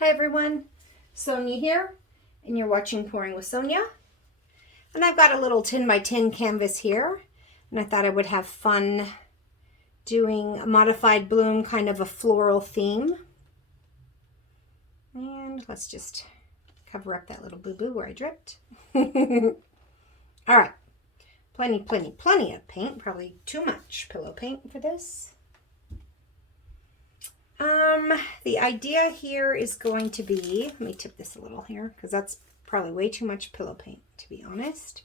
Hi everyone, Sonia here, and you're watching Pouring with Sonia. And I've got a little 10 by 10 canvas here, and I thought I would have fun doing a modified bloom, kind of a floral theme. And let's just cover up that little boo-boo where I dripped. All right, plenty of paint, probably too much pillow paint for this. The idea here is going to be, let me tip this a little here, because that's probably way too much pillow paint, to be honest.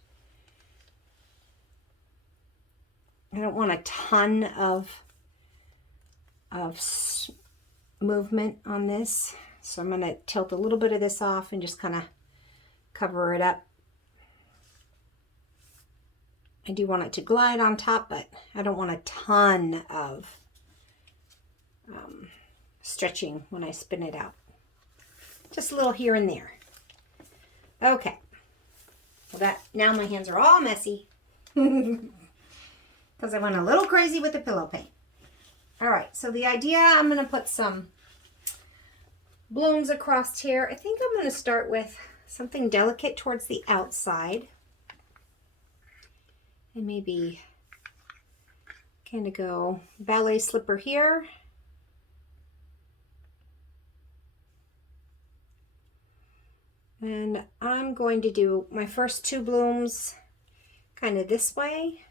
I don't want a ton of movement on this, so I'm going to tilt a little bit of this off and just kind of cover it up. I do want it to glide on top, but I don't want a ton of stretching when I spin it out. Just a little here and there. Okay. Well, that now my hands are all messy because I went a little crazy with the pillow paint. All right, so the idea, I'm going to put some blooms across here. I think I'm going to start with something delicate towards the outside. And maybe kind of go ballet slipper here. And I'm going to do my first two blooms kind of this way.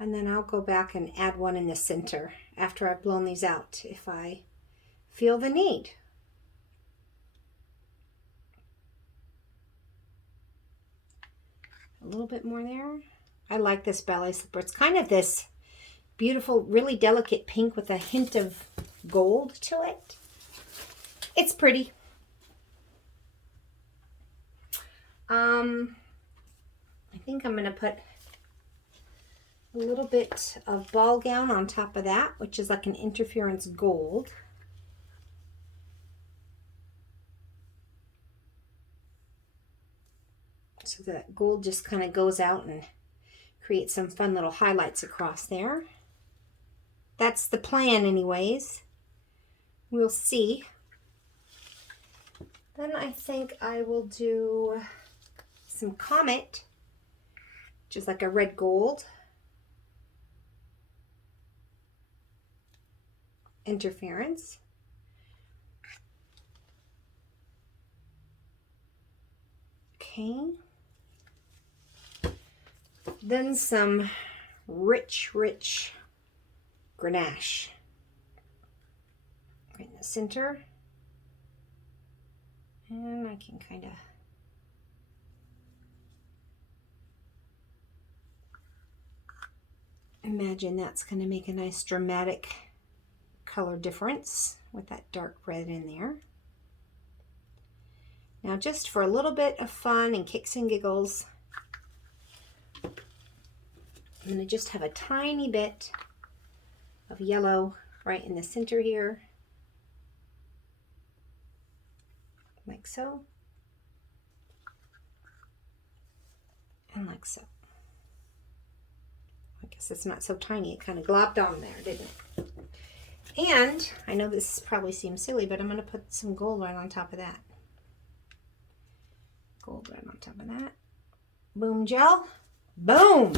And then I'll go back and add one in the center after I've blown these out if I feel the need. A little bit more there. I like this ballet slipper. It's kind of this beautiful, really delicate pink with a hint of gold to it. It's pretty. I think I'm going to put a little bit of ball gown on top of that, which is like an interference gold. So that gold just kind of goes out and creates some fun little highlights across there. That's the plan anyways. We'll see. Then I think I will do some Comet, which is like a red gold interference. Okay. Then some rich Grenache right in the center. And I can kind of imagine that's going to make a nice dramatic color difference with that dark red in there. Now just for a little bit of fun and kicks and giggles, I'm going to just have a tiny bit of yellow right in the center here, like so, and like so. I guess it's not so tiny, it kind of glopped on there, didn't it? And I know this probably seems silly, but I'm going to put some gold right on top of that. Gold right on top of that. Boom gel. Boom!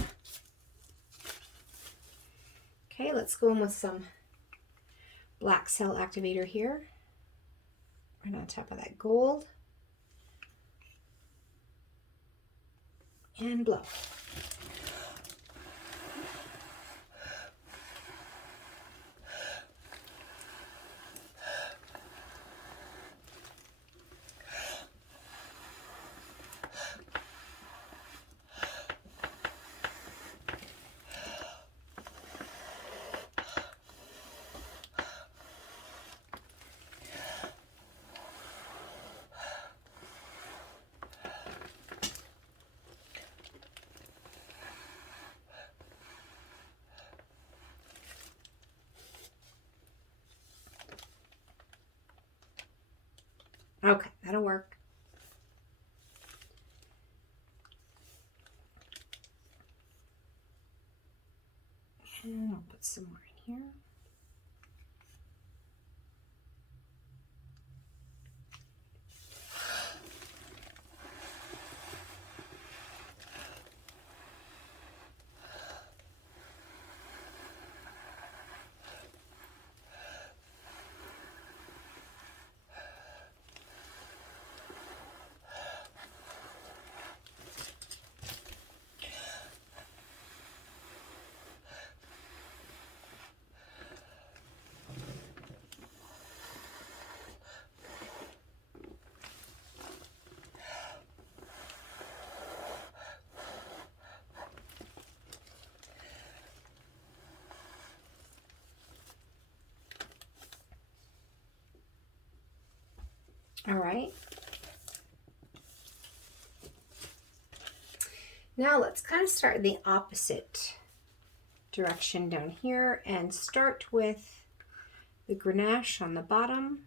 Okay, let's go in with some black cell activator here. Right on top of that gold. And blow. Okay, that'll work. And I'll put some more in here. All right. Now let's kind of start in the opposite direction down here and start with the Grenache on the bottom.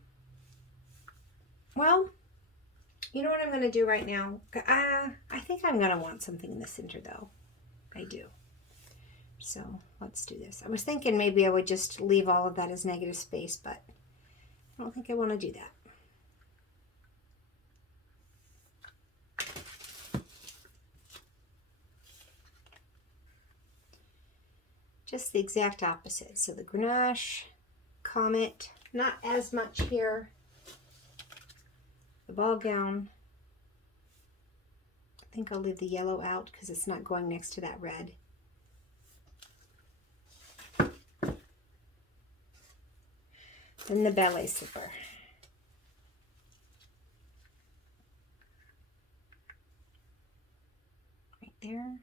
Well, you know what I'm going to do right now? I think I'm going to want something in the center though. I do. So let's do this. I was thinking maybe I would just leave all of that as negative space, but I don't think I want to do that. Just the exact opposite. So the Grenache, Comet, not as much here. The ball gown. I think I'll leave the yellow out because it's not going next to that red. Then the ballet slipper. Right there.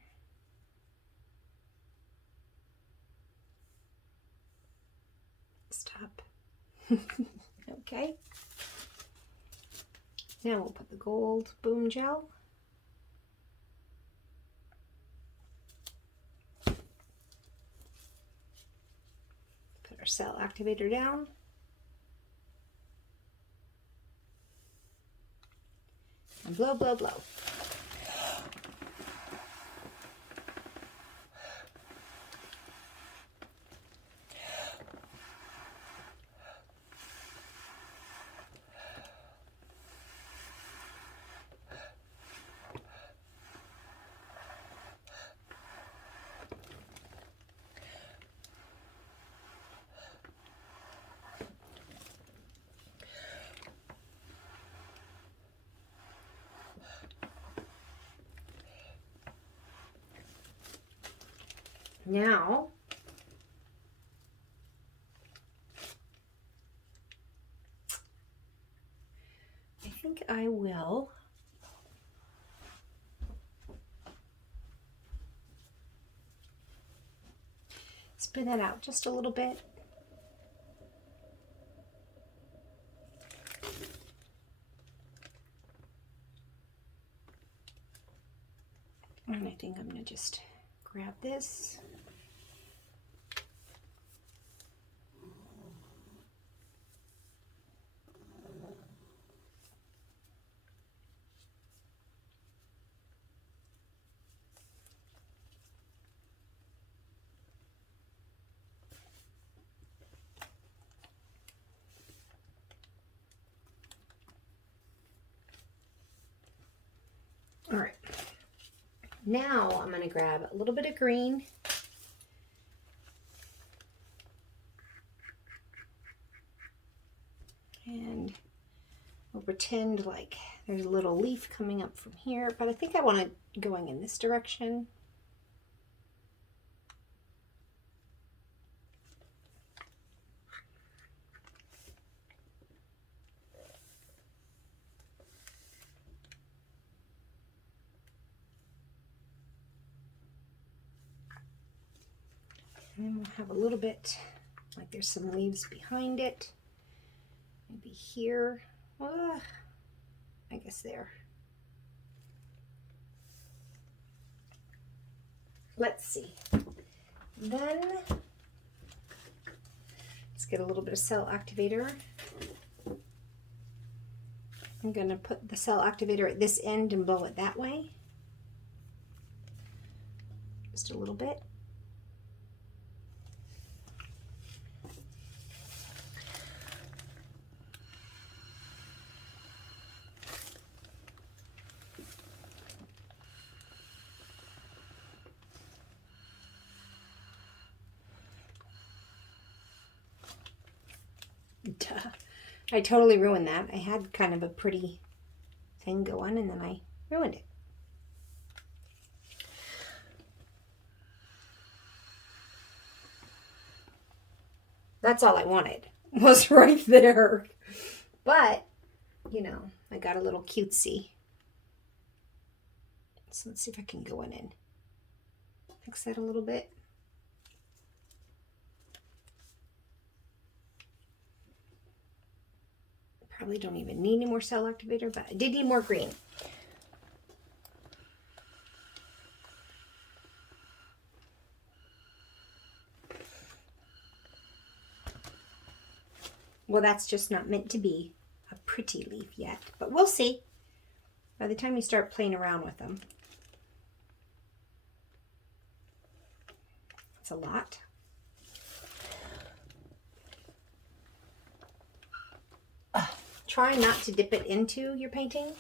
Stop. Okay. Now we'll put the gold boom gel. Put our cell activator down. And blow, blow, blow. Now, I think I will spin that out just a little bit. And I think I'm going to just grab this. All right. Now I'm going to grab a little bit of green. And we'll pretend like there's a little leaf coming up from here, but I think I want it going in this direction. And then we'll have a little bit, like there's some leaves behind it. Maybe here. I guess there. Let's see. Then let's get a little bit of cell activator. I'm going to put the cell activator at this end and blow it that way. Just a little bit. Duh. I totally ruined that. I had kind of a pretty thing going and then I ruined it. That's all I wanted was right there. But, you know, I got a little cutesy. So let's see if I can go in and fix that a little bit. Probably don't even need any more cell activator, but I did need more green. Well, that's just not meant to be a pretty leaf yet, but we'll see by the time you start playing around with them. It's a lot. Try not to dip it into your painting.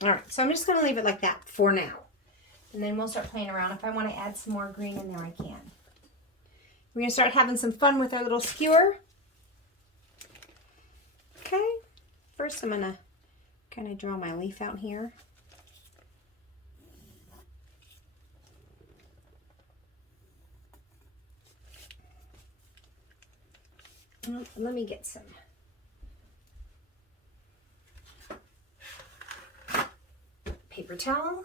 All right, so I'm just going to leave it like that for now. And then we'll start playing around. If I want to add some more green in there, I can. We're going to start having some fun with our little skewer. Okay. First, I'm going to kind of draw my leaf out here. Let me get some paper towel.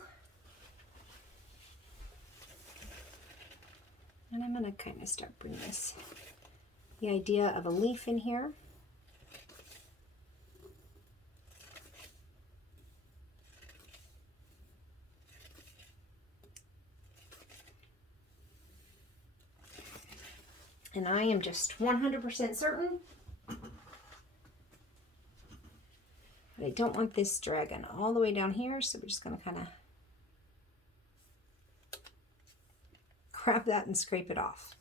And I'm going to kind of start bringing the idea of a leaf in here. And I am just 100% certain that I don't want this dragon all the way down here, so we're just going to kind of grab that and scrape it off.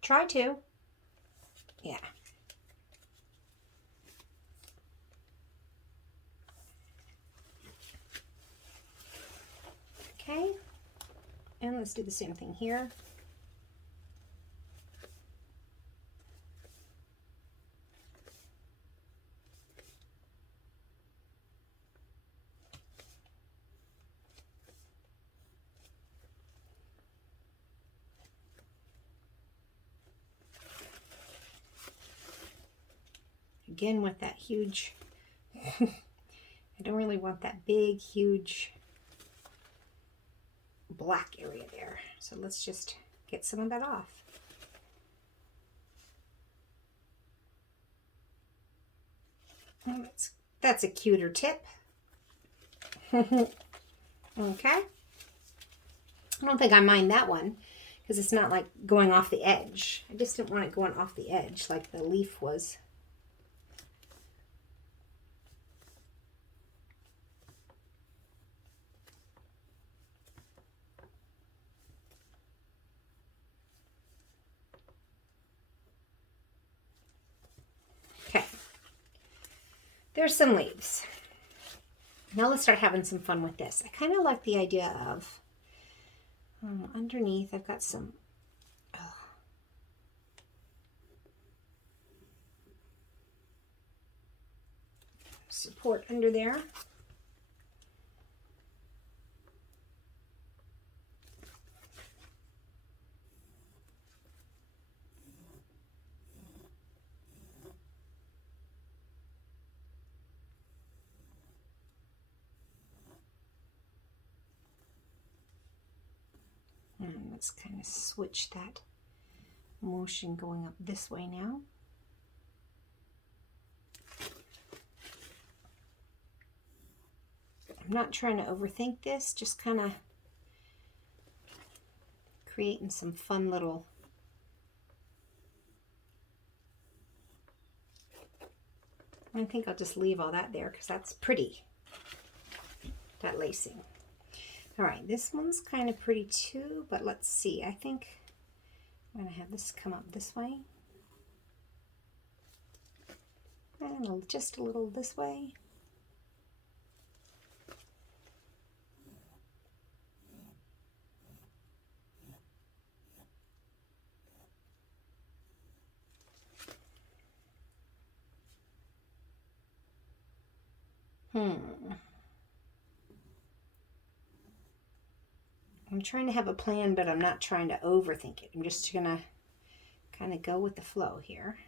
Try to. Yeah. Okay. And let's do the same thing here. Again with that huge, I don't really want that big, huge black area there. So let's just get some of that off. And that's a cuter tip. Okay. I don't think I mind that one because it's not like going off the edge. I just didn't want it going off the edge like the leaf was. Okay, there's some leaves. Now let's start having some fun with this. I kind of like the idea of underneath I've got some support under there. And let's kind of switch that motion going up this way now. I'm not trying to overthink this, just kind of creating some fun little I think I'll just leave all that there because that's pretty, that lacing. All right, this one's kind of pretty too, but let's see. I think I'm going to have this come up this way. And just a little this way. I'm trying to have a plan, but I'm not trying to overthink it. I'm just going to kind of go with the flow here.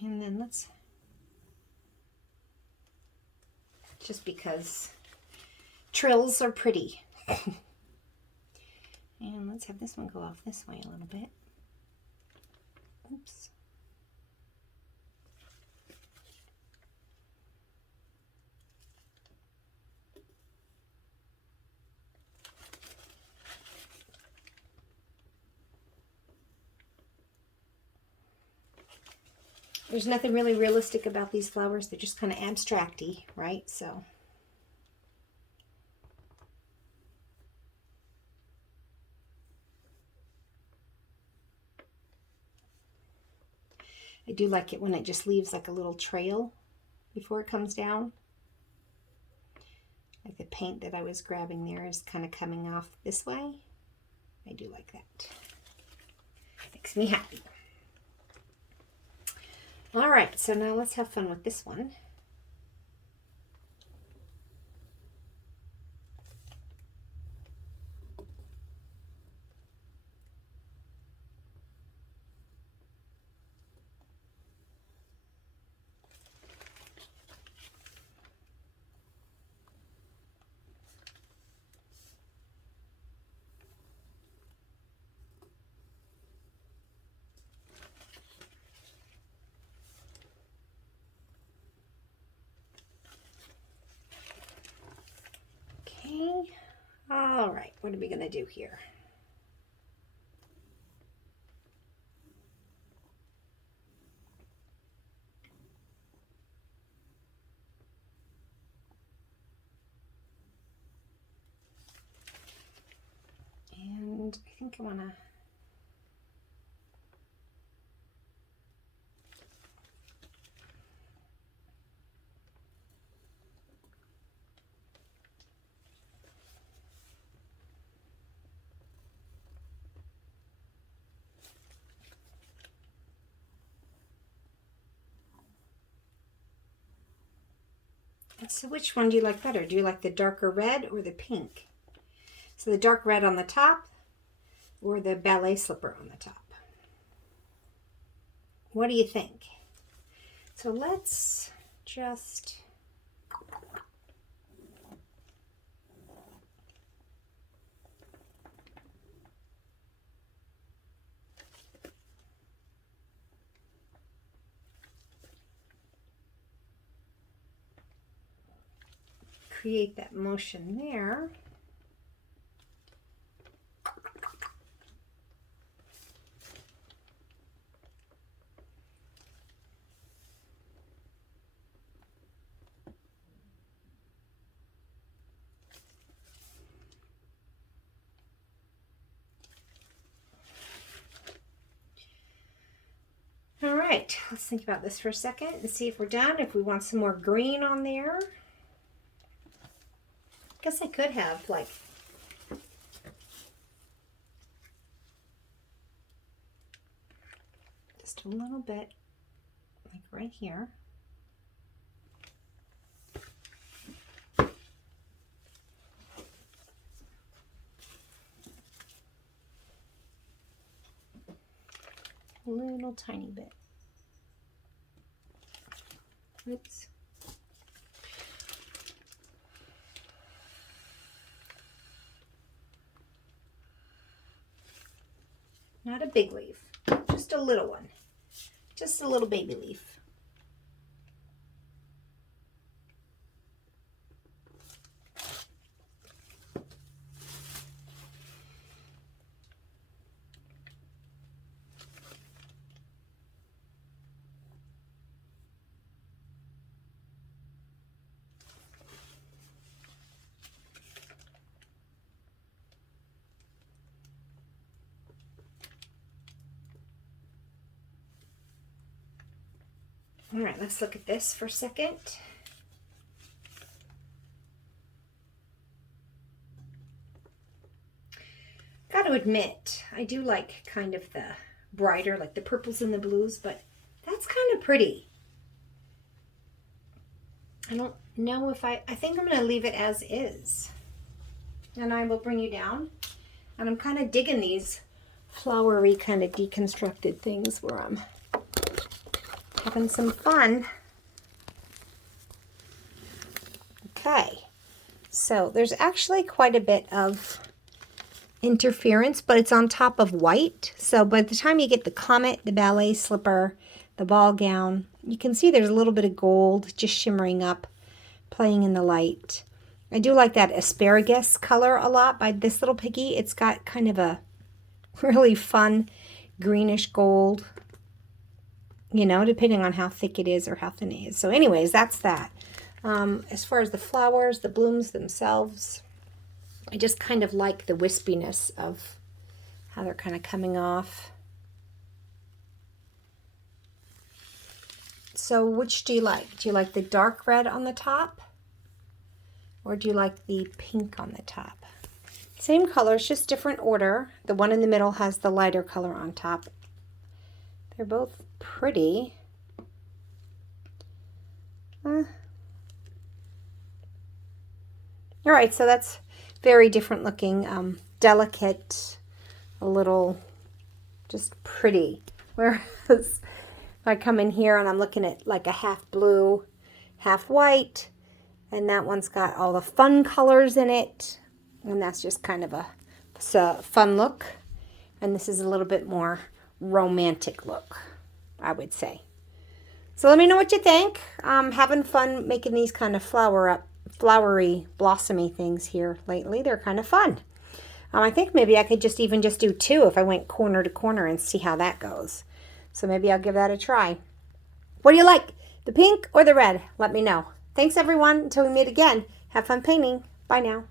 And then let's, just because trills are pretty. And let's have this one go off this way a little bit. Oops. There's nothing really realistic about these flowers. They're just kind of abstract-y, right? So I do like it when it just leaves like a little trail before it comes down. Like the paint that I was grabbing there is kind of coming off this way. I do like that. Makes me happy. All right, so now let's have fun with this one. All right, what are we going to do here? And I think I want to So which one do you like better? Do you like the darker red or the pink? So the dark red on the top or the ballet slipper on the top? What do you think? So let's just create that motion there. All right, let's think about this for a second and see if we're done. If we want some more green on there. I guess I could have like just a little bit like right here. A little tiny bit. Oops. Not a big leaf, just a little one. Just a little baby leaf. All right, let's look at this for a second. Got to admit, I do like kind of the brighter, like the purples and the blues, but that's kind of pretty. I don't know if I think I'm going to leave it as is. And I will bring you down. And I'm kind of digging these flowery kind of deconstructed things where I'm having some fun. Okay, so there's actually quite a bit of interference, but it's on top of white. So by the time you get the Comet, the ballet slipper, the ball gown, you can see there's a little bit of gold just shimmering up, playing in the light. I do like that asparagus color a lot by this little Piggy. It's got kind of a really fun greenish gold, you know, depending on how thick it is or how thin it is. So anyways, that's that. As far as the flowers, the blooms themselves, I just kind of like the wispiness of how they're kind of coming off. So which do you like? Do you like the dark red on the top? Or do you like the pink on the top? Same colors, just different order. The one in the middle has the lighter color on top. They're both pretty. All right, so that's very different looking, delicate, a little just pretty. Whereas if I come in here and I'm looking at like a half blue, half white, and that one's got all the fun colors in it, and that's just kind of a fun look. And this is a little bit more romantic look, I would say. So let me know what you think. I'm having fun making these kind of flowery, blossomy things here lately. They're kind of fun. I think maybe I could just do two if I went corner to corner and see how that goes. So maybe I'll give that a try. What do you like? The pink or the red? Let me know. Thanks everyone. Until we meet again. Have fun painting. Bye now.